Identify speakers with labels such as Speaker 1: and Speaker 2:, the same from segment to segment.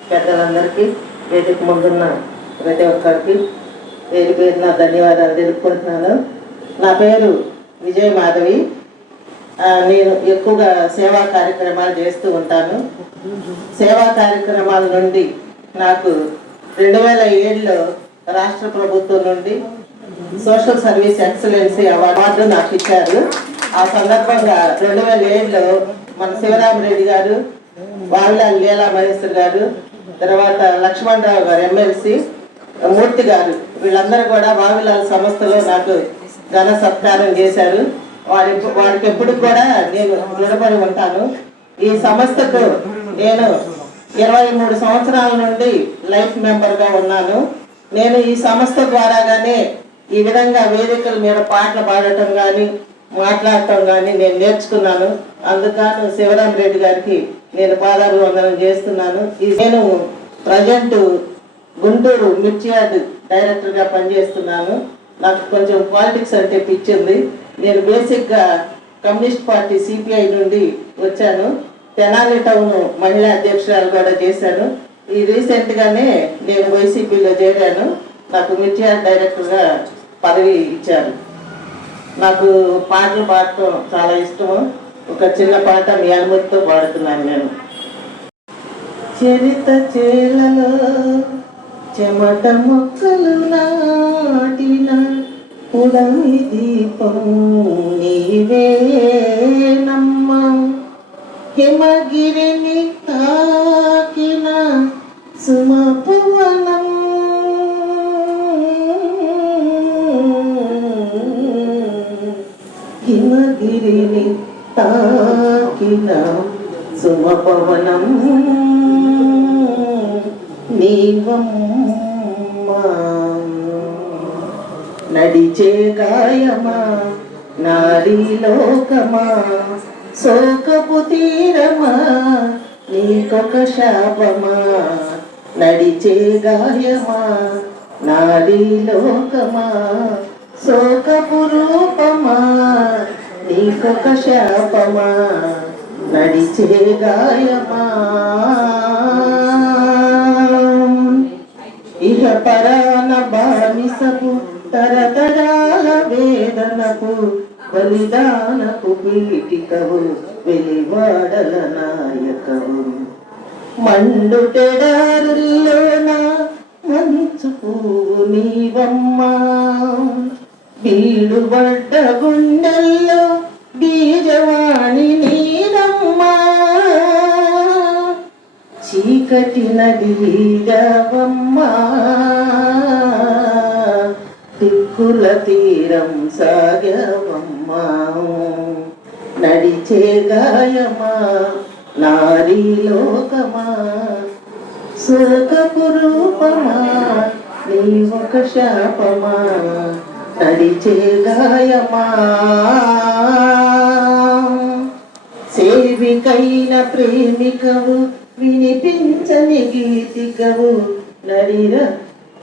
Speaker 1: పెద్దలందరికీ వేదిక ముందున్న ప్రతి ఒక్కరికి పేరు పేరున ధన్యవాదాలు తెలుపుకుంటున్నాను. నా పేరు విజయ మాధవి. నేను ఎక్కువగా సేవా కార్యక్రమాలు చేస్తూ ఉంటాను. సేవా కార్యక్రమాల నుండి నాకు రెండు వేల ఏడులో రాష్ట్ర ప్రభుత్వం నుండి సోషల్ సర్వీస్ ఎక్సలెన్సీ అవార్డు నాకు ఇచ్చారు. ఆ సందర్భంగా రెండు వేల ఏడులో మన శివరామరెడ్డి గారు వావిలాల్ లీలా మహేశ్వర్ గారు తర్వాత లక్ష్మణరావు గారు ఎమ్మెల్సీ మూర్తి గారు వీళ్ళందరూ కూడా వావిలాల్ సంస్థలో నాకు ఘన సత్కారం చేశారు. వారి వారికి ఎప్పుడు కూడా నేను రుణపడి ఉంటాను. ఈ సంస్థకు నేను ఇరవై మూడు సంవత్సరాల నుండి లైఫ్ మెంబర్గా ఉన్నాను. నేను ఈ సంస్థ ద్వారాగానే ఈ విధంగా వేదికల మీద పాటలు పాడటం కానీ మాట్లాడటం కానీ నేను నేర్చుకున్నాను. అందుకని శివరాం రెడ్డి గారికి నేను పాదాభివందనం చేస్తున్నాను. ఈ నేను ప్రజెంట్ గుంటూరు మిర్చియార్డ్ డైరెక్టర్ డైరెక్టర్గా పనిచేస్తున్నాను. నాకు కొంచెం పాలిటిక్స్ అంటే పిచ్చింది నేను బేసిక్గా కమ్యూనిస్ట్ పార్టీ సిపిఐ నుండి వచ్చాను. తెనాలి టౌన్ మహిళా అధ్యక్షురాలు కూడా చేశాను. ఈ రీసెంట్గానే నేను వైసీపీలో చేరాను. నాకు మిర్చియార్డ్ డైరెక్టర్ డైరెక్టర్గా పదవి ఇచ్చారు. నాకు పాటలు పాడటం చాలా ఇష్టము. ఒక చిన్న పాట మీ అనుమతితో పాడుతున్నాను నేను. చరిత చేలలో చెమట మొక్కలు నాటిన ఉడమి దీపం నీవేనమ్మ హిమ గిరిని తాకిన సుమపవనం నీవమ్మా. నడిచే గాయమా నారీలోకమా శోకపు తీరమా నీకొక శాపమా. నడిచే గాయమా నారీలోకమా శోకపు రూపమా. నీకొక శాపమా నడిచే గాయమా. ఇహ పరాన బానిసపు తరతరాల వేదనకు బలిదానపు పీఠికవు వెలివాడల నాయకవు. మండుటెడారుల్లోన మంచు పువ్వు నీవమ్మా. బీడుబడ్డ గుండెల్లో చీకటి నది దిక్కుల తీరం సాగవమ్మ. నడిచే గాయమా నారీ లోకమా. సుఖపు రూపమా నీ ఒక శాపమా. నడిచే గాయమా. సేవికైన ప్రేమికవు వినిపించని గీతికవు నరిర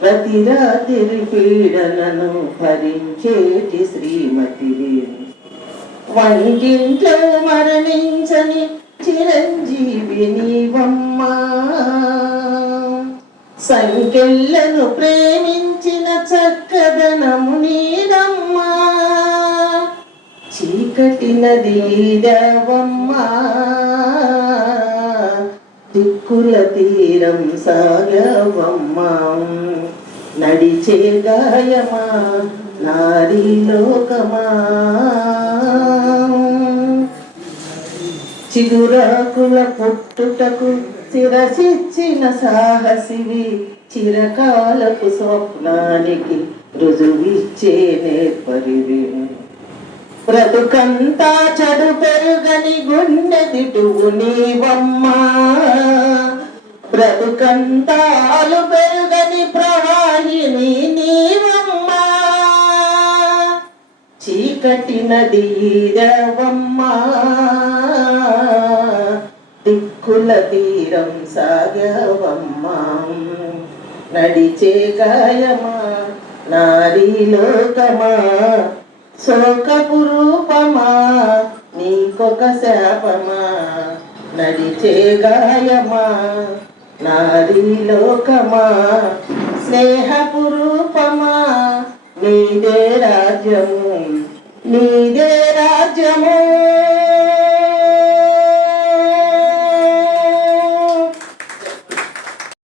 Speaker 1: ప్రతి రాత్రి పీడనను భరించేటి శ్రీమతి వంటింట్లో మరణించని చిరంజీవి నీవమ్మా. సంఖ్యలను ప్రేమించిన చక్కదనము నీదమ్మా. చీకటి నది దిక్కుల తీరం సాగవమ్మా. నడిచే గాయమా నారీ లోకమా. చిగురాకుల పుట్టుటకు శిరసిచ్చిన సాహసివి చిరకాలకు స్వప్నానికి రుజువిచ్చే నేర్పరివి బ్రతుకంతా చెడు పెరుగని గుండె తిటువు నీవమ్మా. బ్రతుకంతా అలు పెరుగని ప్రవాహిని నీవమ్మా. చీకటి నది రవమ్మా దిక్కుల తీరం సాగవమ్మా. నడిచే గాయమా నారీ లోకమా శోకపు రూపమా నీకొక శాపమా నడిచే గాయమా నాది లోకమా. స్నేహపు రూపమా నీదే రాజ్యము నీదే రాజ్యము.